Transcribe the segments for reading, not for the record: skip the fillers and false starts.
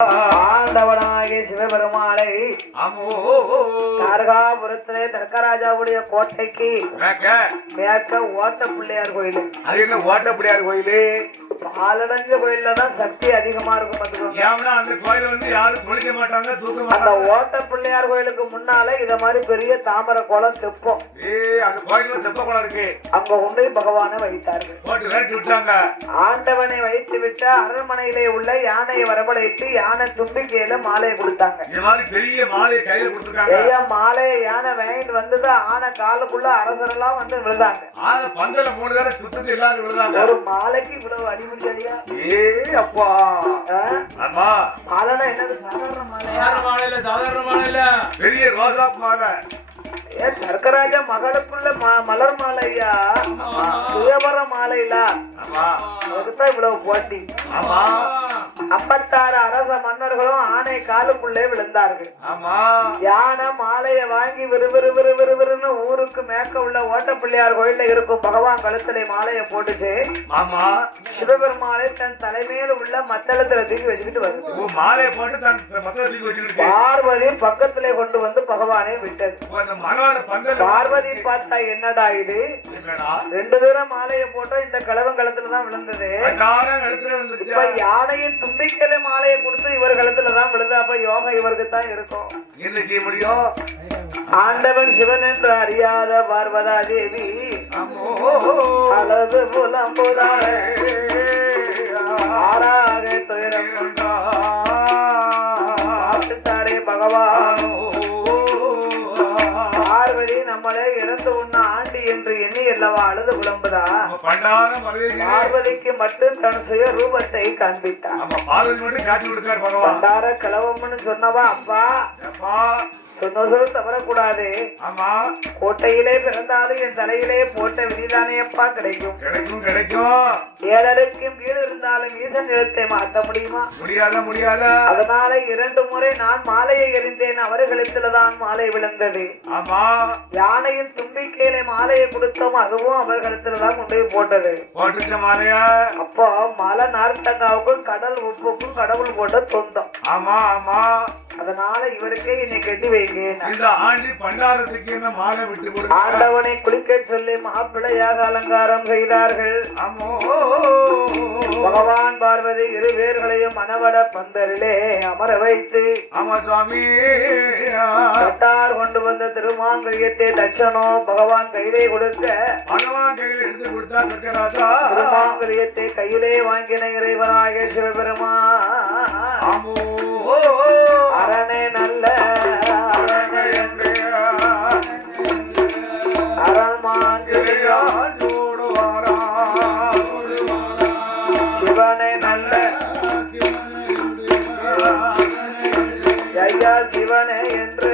ஆண்டவனாகிய சிவபெருமாளை தாரகாபுரத்திலே தர்க்கராஜாவுடைய கோட்டைக்கு மேற்க ஓட்ட பிள்ளையார் கோயில். அது என்ன ஓட்ட பிள்ளையார் கோயிலு? பாலடைஞ்ச கோயில்ல தான் சக்தி அதிகமா இருக்கும். அந்த கோயில வந்து யாரும் தொழிக்க மாட்டாங்க, தூக்க அந்த ஓட்ட பிள்ளையார் கோயிலுக்கு முன்னால இத மாதிரி பெரிய தாமரை குளம் தெப்பம். அந்த கோயிலுக்கு தெப்ப குளம் இருக்கு. அங்க உண்மை பகவானை வைத்தார்கள். போட்டு விரட்டி விட்டாங்க. ஆண்டவனை வைத்து விட்ட அரண்மனையிலே உள்ள யானையை வரவழைத்து யானை தும்பிக்கையில மாலையை கொடுத்தாங்க. இந்த மாதிரி பெரிய மாலை கையில கொடுத்துருக்காங்க. மாலையை யானை வாங்கிட்டு வந்தது ஆனை காலுக்குள்ள அரசரெல்லாம் வந்து விழுந்தாங்க. ஆனா பந்தல 3 தடவை சுத்தத்து எல்லாரும் விழுந்தாங்க. ஒரு மாலைக்கு இவ்வளவு அடிமுடியா? அப்பா ஆமா, மாலைனா என்னது? சாதாரண மாலையில பெரிய ரோசா மாலை. தர்க்கராஜா மகளுக்குள்ள மலர் மாலையா? சுயவர மாலையில அதுதான் இவ்வளவு போட்டி. 56 அரச மன்னர்களும் ஆணை காலுக்குள்ளே விழுந்தார்கள். யானை மாலையை வாங்கி விறுவிறுன்னு ஊருக்கு மேற்க உள்ள ஓட்ட பிள்ளையார் கோயில்ல இருக்கும் பகவான் கழுத்திலே மாலையை போட்டுட்டு சிவபெருமானை தன் தலைமையில உள்ள மத்தளத்துல தூக்கி வச்சுக்கிட்டு வருது. மாலையை போட்டு பார்வதி பக்கத்திலே கொண்டு வந்து பகவானை விட்டது. பார்வதி பார்த்தா என்னடா இது, 2 தூரம் மாலையை போட்டா இந்த கிழவன் கழுத்துலதான் விழுந்தது. இப்ப யானையின் தும்பிக்கையில மாலையை கொடுத்து இவர் கழுத்துலதான் விழுது. அப்ப யோகம் இவருக்கு தான் இருக்கும். என்ன செய்ய முடியும்? ஆண்டவன் சிவன் என்று அறியாத பார்வதா தேவி அளவு புலம்புதாரே ஆறாக துயரம் கொண்டாரே பகவான். பார்வதி நம்மளே இறந்து உண்ண ஆண்டி என்று எண்ணி அல்லவா அழுது புலம்புதா? பார்வதிக்கு மட்டும் தன் சுய ரூபத்தை காண்பித்தார். பண்டார கிழவம்னு சொன்னவா அப்பா சொன்னது தவறக்கூடாது. கோட்டையிலே பிறந்தாலும் என் தலையிலே போட்ட விதிதானே அப்பா கிடைக்கும். ஏழரைக்கும் கீழ் இருந்தாலும் ஈசன் எழுத்தை மாற்ற முடியுமா? முடியாத. அதனால 2 முறை நான் மாலையை எறிந்தேன். அவர்களிடத்துலதான் மாலை விழுந்தது. யானையின் தும்பிக்கையிலே மாலையை கொடுத்தோம், அதுவும் அவர்களிடத்துலதான் கொண்டு போட்டது. அப்போ மலை நார்த்தங்காவுக்கும் கடல் உப்புக்கும் கடவுள் போட்ட சொந்தம். அதனால இவருக்கே என்னை கட்டி வைங்க. ஆண்டவனை குளிக்க சொல்லி மாப்பிள்ளையாக அலங்காரம் செய்தார்கள். பகவான் பார்வதி 2 பேர்களையும் மணவட பந்தரிலே அமர வைத்து கட்டார் கொண்டு வந்த திருமாங்கல்யத்தை தட்சணம் பகவான் கையிலே கொடுக்க திருமாங்கல்யத்தை கையிலே வாங்கின இறைவனாகிய சிவபெருமான் அரணே நல்ல சிவனே நல்ல ஐயா சிவனே என்று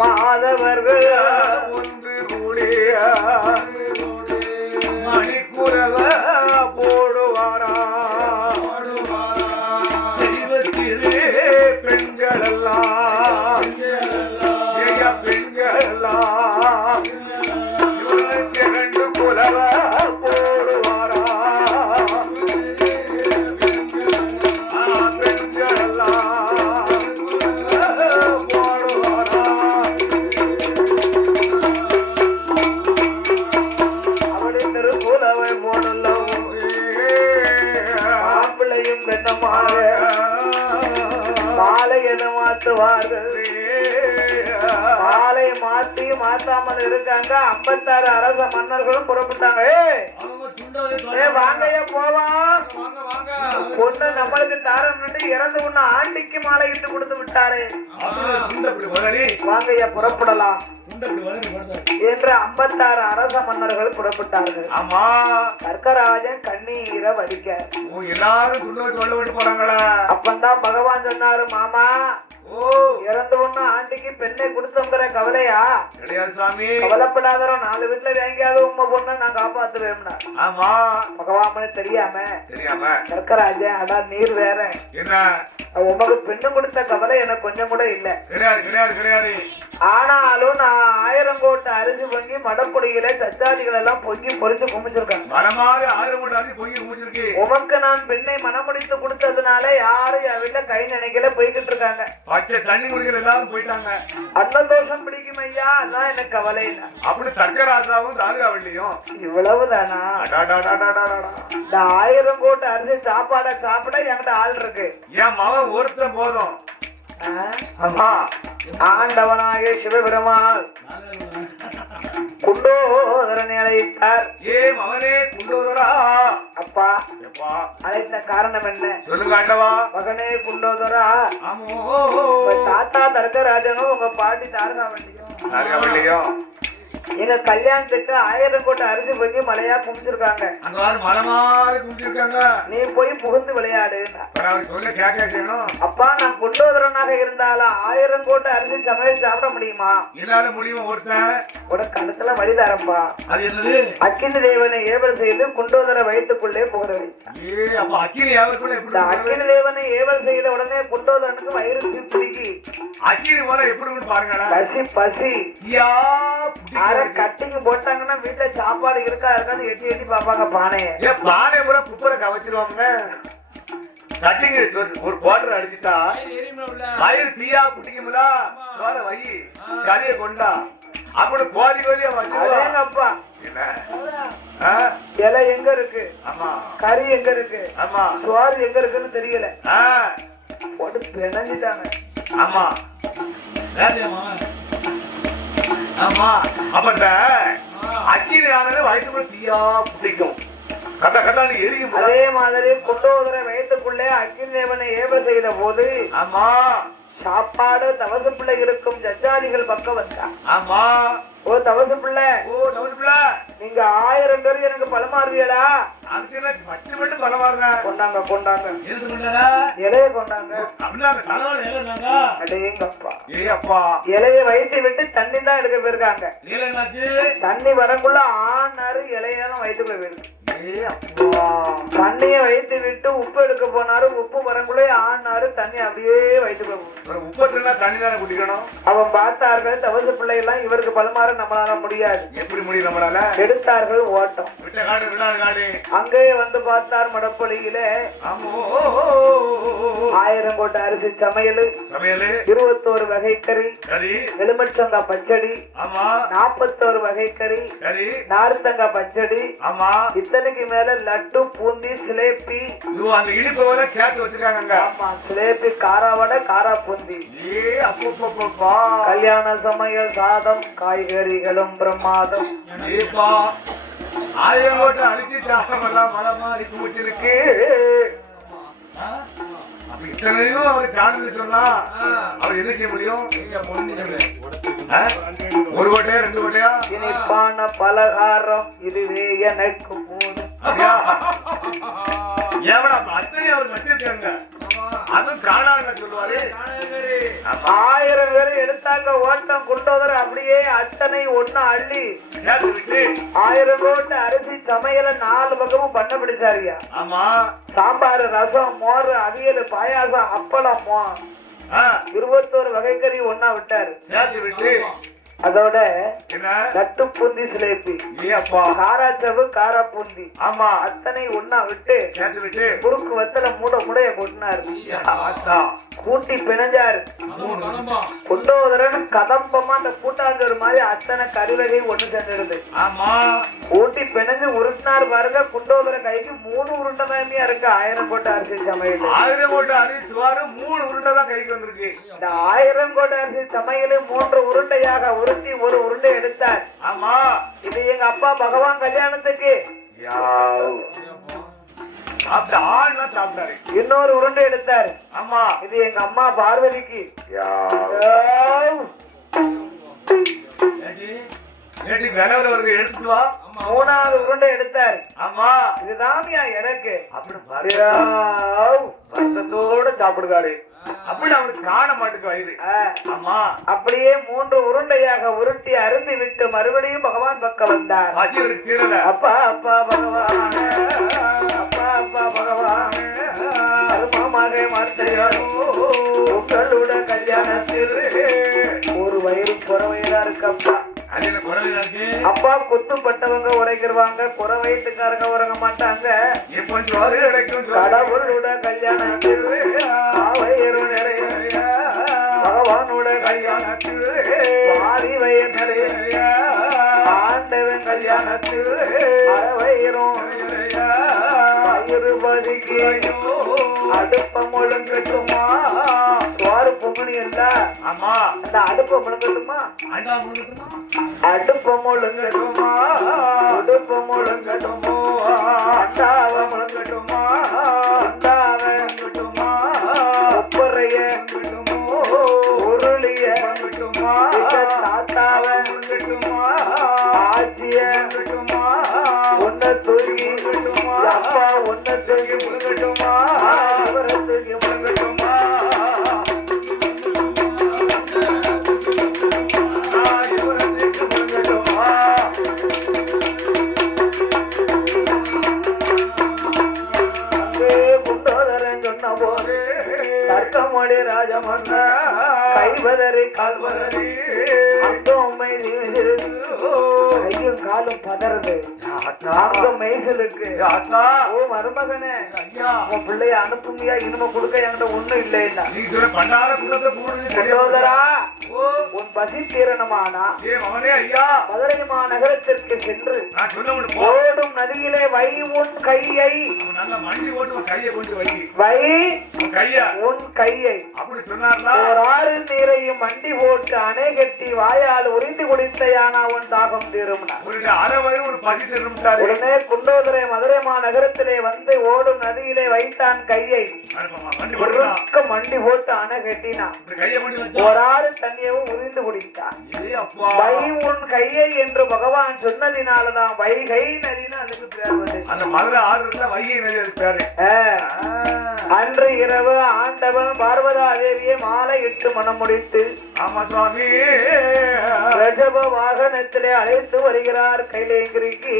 மாதவர்கள் ஒன்று கூடிய மணிக்குரல போடுவாரா தெய்வத்திலே பெண்கள் எல்லாம் பெண்கள் எல்லாம் இவருக்கு 2 குலவ போடுவாரா மாலை என மாற்றுவார்கள். மாலை மாற்றி மாத்தாமல் இருக்காங்க. 56 அரச மன்னர்களும் புறப்பட்டாங்க. வாங்கையா போவான் பொண்ணு நம்மளுக்கு தாரம் இறந்து உன்ன ஆண்டிக்கு மாலை இட்டு கொடுத்து விட்டாரே, வாங்கையா புறப்படலாம் என்று 56 அரச மன்னர்கள் புறப்பட்டார்கள். தர்க்கராஜன் கண்ணீரை வடிக்க எல்லாரும் போறாங்களா? அப்பந்தான் பகவான் சொன்னாரு, மாமா இறந்த ஒண்ணு ஆண்டிக்கு பெண்ணை கொடுத்தோங்கிற கவலையா கிடையாது சாமி. கவலைப்படாதோ 4 வீட்டுல வாங்கியாவது உண்மை பொண்ணை நான் காப்பாத்துவேன்னா ஆமா பகவாமனு தெரியாம சர்க்கராஜன் அடா நீர் வேற என்ன உமக்கு பெண்ணு கொடுத்த கவலை எனக்கு கொஞ்சம் கூட இல்ல. கிடையாது. ஆனாலும் நான் 1000 கோட்டை அரிசி பொங்கி மடப்பொடிகளை சச்சாதிகள் எல்லாம் பொங்கி பொறிச்சு குமிச்சிருக்கேன். உமக்கு நான் பெண்ணை மனமுடித்து கொடுத்ததுனால யாரும் என் வீட்டுல கை நினைக்கல போய்கிட்டு இருக்காங்க. பச்சை தண்ணி குடிக்கிற எல்லாரும் போயிட்டாங்க. அன்னதோஷம் பிடிக்கும் ஐயா, அதான் எனக்கு கவலை இல்ல. அப்படி சர்க்கராஜாவும் தாலுகாவிலையும் இவ்வளவுதானா? இந்த 1000 கோட்டை அரிசி சாப்பாட சாப்பிட என்கிட்ட ஆள் இருக்கு. என் மகன் ஒருத்தன் போதும். ஆண்டவனாகிய சிவபெருமாள் குண்டோதரனை அழைத்தார். மகனே குண்டோதரா. அப்பா அழைத்த காரணம் என்ன சொல்லுங்க ஆண்டவா. மகனே குண்டோதரா, உங்க தாத்தா தர்கராஜனும் உங்க பாட்டி தாரகாவல்லியும் எங்க கல்யாணத்துக்கு 1000 கோட்டை அரிசி பொங்கி மலையா குமிச்சிருக்காங்க. நீ போய் புகுந்து விளையாடு. அப்பா நான் குண்டோதரனாக இருந்தாலும் 1000 கோட்டை அரிசி சமையல் சாப்பிட முடியுமா? உனக்கு கழுத்துல வழிதாரப்பா. அக்கினி தேவனை ஏவல் செய்து குண்டோதர வயிற்றுக்குள்ளே புகுறவை. அக்கினி தேவனை ஏவல் செய்த உடனே குண்டோதரனுக்கு வயிறு பிடிக்கி பசி கட்டிங்க போட்டாங்கன்னா வீட்டுல சாப்பாடு இருக்கா இருக்காது எட்டி எட்டி பாப்பாங்க. பானை கூட குப்பரை கவச்சிருவாங்க. கட்டிங்க ஒரு குவார்டர் அடிச்சுட்டா வயிறு தீயா புட்டிக்கும்ல. சோற வை கறியை கொண்டா அப்படி கோழி அப்பா இலை எங்க இருக்கு, கறி எங்க இருக்கு, சோறு எங்க இருக்குன்னு தெரியல. போட்டு பிணைஞ்சிட்டாங்க. ஆமா ஆமா அப்ப அக்கினி வயிற்றுக்குள்ள தீயா பிடிக்கும். அதே மாதிரி குண்டோதர வயிற்றுக்குள்ளே அக்கினி தேவனை ஏவல் செய்த போது ஆமா சாப்பாடு தவசு பிள்ளை இருக்கும் ஜட்ஜாதிகள் பக்கம் வந்தா. ஆமா ஓ தவசு பிள்ளை, நீங்க 1000 பேர் எனக்கு பலமாறுவீங்களா? கொண்டாங்க கொண்டாங்க இலைய கொண்டாங்க. இலைய வைத்து விட்டு தண்ணி தான் எடுக்க போயிருக்காங்க. தண்ணி வரக்குள்ள ஆனாரு இலையாலும் வயிற்றுக்குள்ள போயிருக்கு. தண்ணிய வைத்து விட்டு உப்பு எடுக்க போனாரு. உப்பு வரக்குள்ளே ஆனாரு தண்ணி அப்படியே வயிற்றுக்குள்ள. உப்பு தண்ணி தானே குடிக்கணும். அவன் பார்த்தார்கள் தவசு பிள்ளை எல்லாம் இவருக்கு பலமாற நம்மளால முடியாது. எப்படி முடியும் நம்மளால? எடுத்தார்கள் ஓட்டம். அங்கே வந்து பார்த்தார் மடப்பொழியிலே 1000 கோட்டை அரிசி சமையல், 21 வகை கறி, எலுமிச்சங்காய் பச்சடி, 41 வகை கறி, நார்த்தங்காய் பச்சடி, இத்தனைக்கு மேல லட்டு பூந்தி சிலேபி இனிப்பு சேர்த்து வச்சிருக்காங்க. ஆமா சிலேபி காராவடை காரா பூந்தி, கல்யாண சமையல் சாதம் காய்கறிகளும் பிரமாதம். 1000 கோட்டை அடிச்சு சாப்பிடலாம் மலமா அடிச்சு வச்சிருக்கு. இத்தனையும் அவர் ஜானு சொன்னா அவர் என்ன செய்ய முடியும்? 1 கோட்டையா 2 கோட்டையா? இனிப்பான பலகாரம் இதுவே எனக்கு போதும். அத்தனை அவர் வச்சிருக்காங்க. அதுவும் காணாங்க சொல்லுவாரு. 1000 பேர் எடுத்தாங்க ஓட்டம். குண்டோதர் அப்படியே அத்தனை ஒண்ணு அள்ளி 1000 கோட்டை அரிசி சமையல 4 பக்கமும் பண்ண பிடிச்சாரியா. ஆமா சாம்பார், ரசம், மோர், அவியல், பாயாசம், அப்பளம், 21 வகை கறி ஒன்னா விட்டாரு. சேர்த்து விட்டு அதோட லட்டு பூந்தி சிலேபி, காரா செவு, காரா பூந்தி, ஆமா அத்தனை ஒன்னா விட்டு குறுக்கு வத்தல மூடைய கொட்டினாரு. கூட்டி பிணைஞ்சாரு. குண்டோதரன் கதம்பமா அந்த கூட்டாஞ்சோறு மாதிரி அத்தனை கறிவகை ஒண்ணு சேர்ந்துடுது. கூட்டி பிணைஞ்சு உருட்டினாரு பாருங்க. குண்டோதர கைக்கு 3 உருண்டை தான் இருக்கு. 1000 கோட்டை அரிசி சமையல். 1000 கோட்டை அரிசி 3 உருண்டை தான் கைக்கு வந்திருக்கு. இந்த 1000 கோட்டை அரிசி சமையல் 3 உருண்டையாக உருட்டி 1 உருண்டை எடுத்தார். ஆமா இது எங்க அப்பா பகவான் கல்யாணத்துக்கு. இன்னொரு உருண்டை எடுத்தார். ஆமா இது எங்க அம்மா பார்வதிக்கு. ஏடி விலகுல வருது எடுத்துட்டு வா. மூணாவது உருண்டை எடுத்தார். ஆமா இதுதான்யா எனக்கு அப்படி பாருங்க வருத்தத்தோட சாப்பிடுகாரு. அப்படி அவனுக்கு காண மாட்டுக்கு வயிறு. ஆமா அப்படியே 3 உருண்டையாக உருட்டி அருந்தி விட்டு மறுபடியும் பகவான் பக்கம் வந்தார். பசி ஒரு தீரல. அப்பா அப்பா பகவான், அப்பா அப்பா பகவான், அருமமாக மாற்றையாரோ உங்களோட கல்யாணத்தில் ஒரு வயிறு குறவையா இருக்கப்பா. அதுல குறவையா இருக்கு. அப்பா குத்துப்பட்டவங்க உரைக்கிறவாங்க, குறை வயிற்றுக்காரங்க உறங்க மாட்டாங்க. இப்ப ஜோதி கிடைக்கும். கடவுளோட கல்யாணத்தில் வயிறு நிறைய, பகவானோட கல்யாணத்தில் மாறி வயிறு நிறைய, ஆண்டவன் கல்யாணத்தில் வயிறும் வயிறு பதிக்கு அடுப்பம் ஒழுங்கட்டுமா. சோறு பொங்கணி இல்ல. ஆமா அந்த அடுப்பம் ஒழுங்கட்டுமா, அண்டா முழுக்கமா அடுப்பம் ஒழுங்கட்டுமா, அடுப்பம் ஒழுங்கட்டுமோ, அண்டாவ முழங்கட்டுமா, அண்டாவ முழங்கட்டுமா, ஒப்பறைய முழங்கட்டுமோ, உருளிய முழங்கட்டுமா, தாத்தாவ முழங்கட்டுமா, ஆச்சிய முழங்கட்டுமா, உன்னை தூக்கி முழங்கட்டுமா, அப்பா உன்னை தூக்கி முழங்கட்டுமா, இவரை தூக்கி முழங்கட்டுமா, இவரை தூக்கி முழங்கட்டுமா. போது தர்க்கமொழி ராஜமன்ன கைவதறி கால்வதறி கையும் காலும் பதறது. மைசலுக்கு ஓ மருமகனே உன் பிள்ளைய அனுப்புமையா இனிமே கொடுக்க என்கிட்ட ஒண்ணும் இல்லைன்னா உன் பசி தீரணமானா மதுரை மாநகரத்திற்கு சென்று ஓடும் நதியிலே வை உன் கையை, வை உன் கையை ஒரு ஆறு நீரையும் மண்டி போட்டு அணை கட்டி வாயால் உறிந்து குடித்தையானா உன் தாகம் தீரும். உடனே குண்டோதரை மதுரை மாநகரத்திலே வந்து ஓடும் நதியிலே வைத்தான் கையை, மண்டி போட்டு அணை கட்டினான். ஒரு ஆறு தண்ணியவும் உறிந்து குடித்தான். வை உன் கையை என்று பகவான் சொன்னதினாலதான் வைகை நதினு அதுக்கு பேர் வந்து. அன்று இரவு ஆண்டவன் பார்வதா தேவியை மாலை இட்டு மனம் முடித்து ரஜப வாகனத்திலே அழைத்து வருகிறார் கைலேங்கிரிக்கு.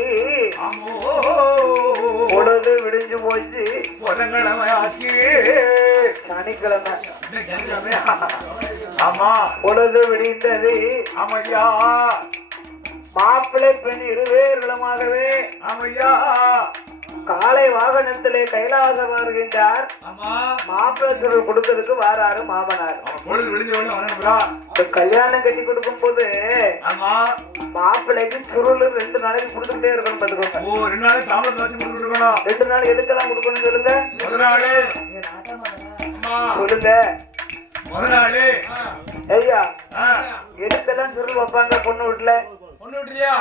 பொழுது விடிஞ்சு போச்சு. சனிக்கிழமை பொழுது விடிந்தது. மாப்பிள்ளை பெண் இருவேர்களுமாகவே காலை வாகனத்திலே கைலாசம் வருகின்றார். மாப்பிள்ளை கொடுக்கிறதுக்கு வாராரு மாமனார். கல்யாணம் கட்டி கொடுக்கும் போது மாப்பிள்ளைக்கு சுருள் 2 நாளைக்கு கொடுத்துட்டே இருக்கணும். 2 நாள் எதுக்கெல்லாம் கொடுக்கணும் சொல்லுங்க, சொல்லுங்க ஐயா. எதுக்கெல்லாம் சுருள் வைப்பாங்க பொண்ணு வீட்டுல? பொண்ணு வீட்டுலயா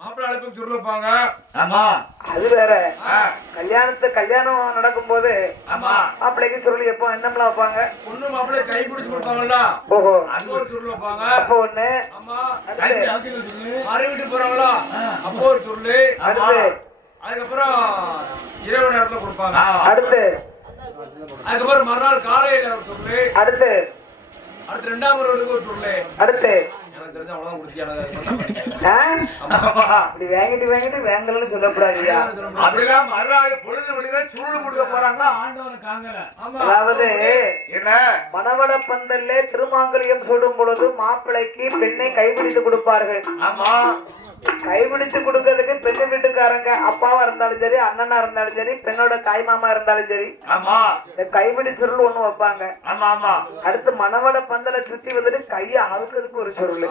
மாப்பிள்ளை அழைப்புக்கு சுருள் வைப்பாங்க. அது வேற. கல்யாணம் நடக்கும் போது மாப்பிள்ளைக்கு சுருள் எப்போ என்னம்லாம் வைப்பாங்க? பொண்ணு மாப்பிள்ளை கை பிடிச்சு கொடுப்பாங்கல்ல, ஓஹோ அது ஒரு சுருள் வைப்பாங்க. அப்போ ஒண்ணு. மறு வீட்டு போறாங்களா அப்போ ஒரு சுருள். அடுத்து அதுக்கப்புறம் இரவு நேரத்துல கொடுப்பாங்க. அடுத்து அதுக்கப்புறம் மறுநாள் காலையில ஒரு சுருள். அடுத்து 2ஆம் வருடத்துக்கு ஒரு சுருள். அடுத்து எனக்கு தெரிஞ்ச அவ்வளவுதான் முடிச்சு. வாங்கிட்டு வேங்கலன்னு சொல்லக்கூடாதுயா. அதாவது மணவள பந்தல்ல திருமாங்கல்யம் சொல்லும் பொழுது மாப்பிள்ளைக்கு பெண்ணை கைபிடித்து கொடுப்பார்கள். கைபிடிச்சு கொடுக்கறதுக்கு பெண்ணு வீட்டுக்காரங்க அப்பாவா இருந்தாலும் சரி, அண்ணனா இருந்தாலும் சரி, பெண்ணோட தாய் மாமா இருந்தாலும் சரி, இந்த கைபிடி சுருள் ஒண்ணு வைப்பாங்க. அடுத்து மணவள பந்தல சுத்தி வந்துட்டு கைய அறுக்கிறதுக்கு ஒரு சுருள்.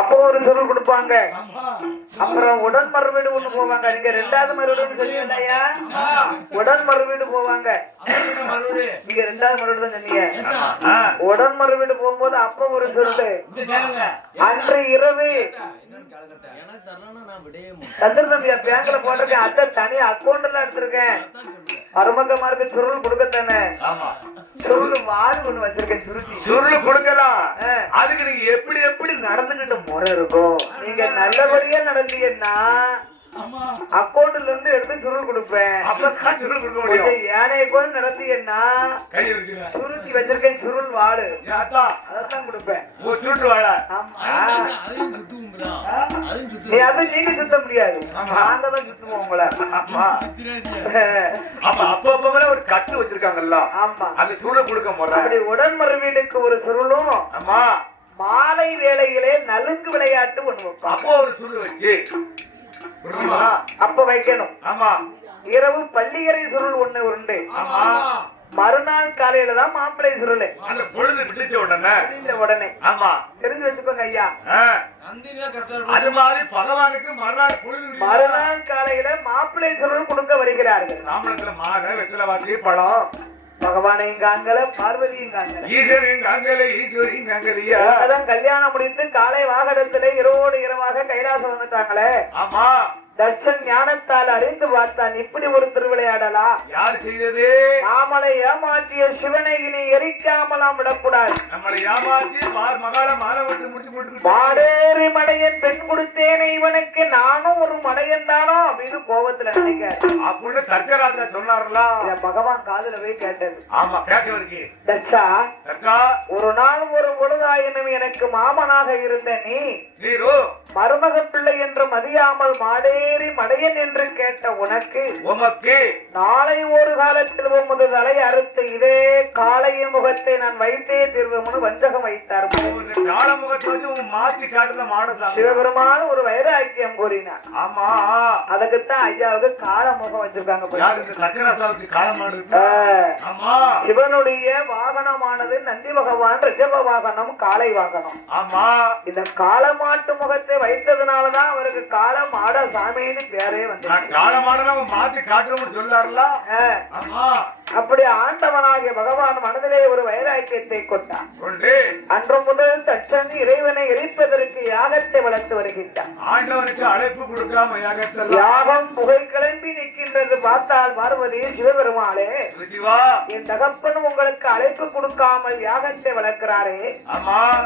அப்போ ஒரு சுருள் கொடுப்பாங்க. அப்புறம் உடன் மறுவீடு ஒண்ணு போவாங்க. நீங்க 2வது மறுவீடு சொல்லியா? உடன் மறுவீடு போவாங்க. நீங்க 2வது மறுவீடு தான் சொன்னீங்க. உடன்மறு வீடு போகும்போது அப்ப ஒரு சுருள் அன்று இரவு தந்திரதம்பியா பேங்க்ல போட்டிருக்கேன் அத்தை தனி அக்கௌண்ட்ல எடுத்திருக்கேன் மருமகமாருக்கு சுருள் கொடுக்கத்தானே சுருள் வாழ் ஒண்ணு வச்சிருக்கேன் சுருள் கொடுக்கலாம் அதுக்கு நீங்க எப்படி எப்படி நடந்துகிட்ட முறை இருக்கும் நீங்க நல்லபடியா நடந்தீங்கன்னா அக்கௌண்ட்ல இருந்து எடுத்து சுருள் கொடுப்பேன் அப்பதான் சுருள் கொடுக்க முடியும் ஏனைய கூட நடந்தீங்கன்னா கை வச்சுக்க சுருட்டி வச்சிருக்கேன் சுருள் வாழு யாத்தா அதான் கொடுப்பேன் ஓ சுருட்டு வாழ அது நீங்க சுத்த முடியாது நாங்க தான் சுத்துவோம் உங்களை அப்ப அப்ப ஒரு கட்டு வச்சிருக்காங்கல்ல ஆமா அந்த சுருள் கொடுக்க முறை அப்படி உடன்மறு வீட்டுக்கு ஒரு சுருளும் ஆமா மாலை வேளையிலே நலுங்கு விளையாட்டு ஒண்ணு வைப்போம் அப்போ ஒரு சுருள் வச்சு அப்ப வைக்கணும் ஆமா இரவு பள்ளியறை சுருள் ஒண்ணு உண்டு ஆமா மறுநாள் காலையில தான் மாப்பிள்ளை சுருள் அந்த பொழுது விட்டுச்ச உடனே ஆமா தெரிஞ்சு வச்சுக்கோங்க ஐயா அது மாதிரி பகவானுக்கு மறுநாள் பொழுது மறுநாள் காலையில மாப்பிள்ளை சுருள் கொடுக்க வருகிறார்கள் சாம்பளத்துல மாலை வெற்றில வாத்தி பழம் பகவானையும் காங்கல பார்வதியும் காங்கல ஈஸ்வரியும் காங்கல ஈஸ்வரியும் காங்கலியா அதான் கல்யாணம் முடித்து காலை வாகனத்திலே இரவோடு இரவாக கைலாசம் வந்துட்டாங்களே ஆமா தட்சன் ஞானத்தால் அறிந்து பார்த்தான் இப்படி ஒரு திருவிளையாடலா யார் செய்தது நாமளை ஏமாற்றிய சிவனை இனி எரிக்காமலாம் விடக்கூடாது நம்மளை ஏமாற்றி மகால மாறவற்றை முடிச்சு போட்டு மாடேறி மடையன் பெண் கொடுத்தேனே இவனுக்கு நானும் ஒரு மடையன் தானோ அப்படின்னு கோபத்துல நினைக்க அப்படின்னு தர்க்கராஜா சொன்னார்களா பகவான் காதுல போய் கேட்டது ஆமா கேட்க வருகி தட்சா தர்க்கா ஒரு நாள் ஒரு பொழுதாயினும் எனக்கு மாமனாக இருந்த நீரோ மருமக பிள்ளை என்று மதியாமல் மாடேறி மடையன் என்று கேட்ட உனக்கு நாளை ஒரு காலத்தில் உமது தலை அறுத்து இதே காளைய முகத்தை நான் வைத்தே தீர்வோம்னு வஞ்சகம் வைத்தார் சிவபெருமான ஒரு வைராக்கியம் கூறினார் ஆமா அதுக்குத்தான் ஐயாவுக்கு காள முகம் வச்சிருக்காங்க சிவனுடைய வாகனமானது நந்தி பகவான் ரிஷப வாகனம் காளை வாகனம் ஆமா இந்த காளமாட்டு முகத்தை வைத்ததுனாலதான் அவருக்கு காலம் ஆட சாமின்னு பேரே வந்து மாத்தி காட்டுறோம்னு சொல்லாருல அப்படி ஆண்டவனாகிய பகவான் மனதிலே ஒரு வைராக்கியத்தை கொண்டான் அன்று முதல் தட்சன் இறைவனை எரிப்பதற்கு யாகத்தை வளர்த்து வருகின்றான் ஆண்டவனுக்கு அழைப்பு கொடுக்காம யாகம் புகை கிளம்பி நிற்கின்றது பார்த்தால் பார்வதி சிவபெருமாளே என் தகப்பன் உங்களுக்கு அழைப்பு கொடுக்காமல் யாகத்தை வளர்க்கிறாரே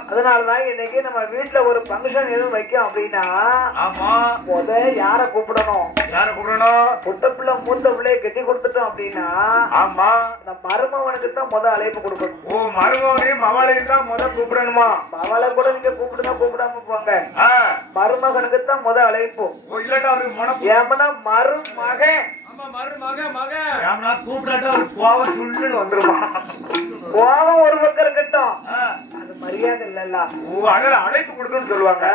அதனாலதான் இன்னைக்கு நம்ம வீட்டுல ஒரு பங்கன் எதுவும் வைக்கும் அப்படின்னா முத யார கூப்பிடணும் புட்ட பிள்ளை மூத்த பிள்ளைய கட்டி கொடுத்துட்டோம் அப்படின்னா அந்த மருமவனுக்கு தான் முத அழைப்பு கொடுக்கணும் மருமவனையும் மவளையும் தான் முத கூப்பிடணுமா மவளை கூட நீங்க கூப்பிடுனா கூப்பிடாம போங்க மருமகனுக்கு தான் முத அழைப்பு ஏமனா மருமகன் கோபம் ஒரு பக்கம் இருக்கட்டும் அது மரியாதை இல்லல்ல அழைப்பு கொடுக்கணும்னு சொல்லுவாங்க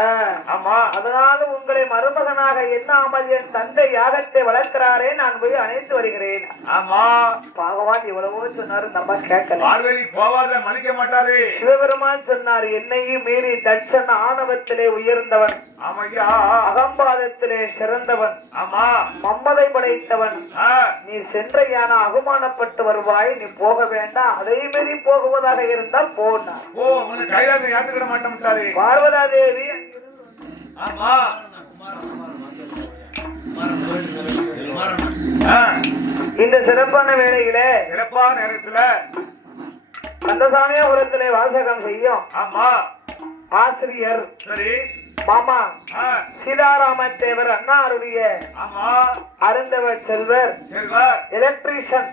அதனால உங்களை மருமகனாக எண்ணாமல் என் தந்தை யாகத்தை வளர்க்கிறாரே நான் போய் அணைத்து வருகிறேன் பகவான் எவ்வளவோ சொன்னாரு நம்ம கேட்கல மன்னிக்க மாட்டாரு சிவபெருமான் சொன்னார் என்னையும் மீறி தட்சன் ஆணவத்திலே உயர்ந்தவன் அகம்பாதத்திலே சிறந்தவன் மம்மதை படைத்தவன் நீ சென்ற யான அவமானப்பட்டு வருவாய் நீ போக வேண்டாம் அதே மாரி போகுவதாக இருந்தால் போனா பார்வதா தேவி இந்த சிறப்பான வேளையில சிறப்பான நேரத்துல கந்தசாமியாபுரத்திலே வாசகம் செய்யும் ஆசிரியர் சரி மாமா சீதாராமன் தேவர் அண்ணாருடைய அருந்தவர் செல்வர் எலக்ட்ரீஷியன்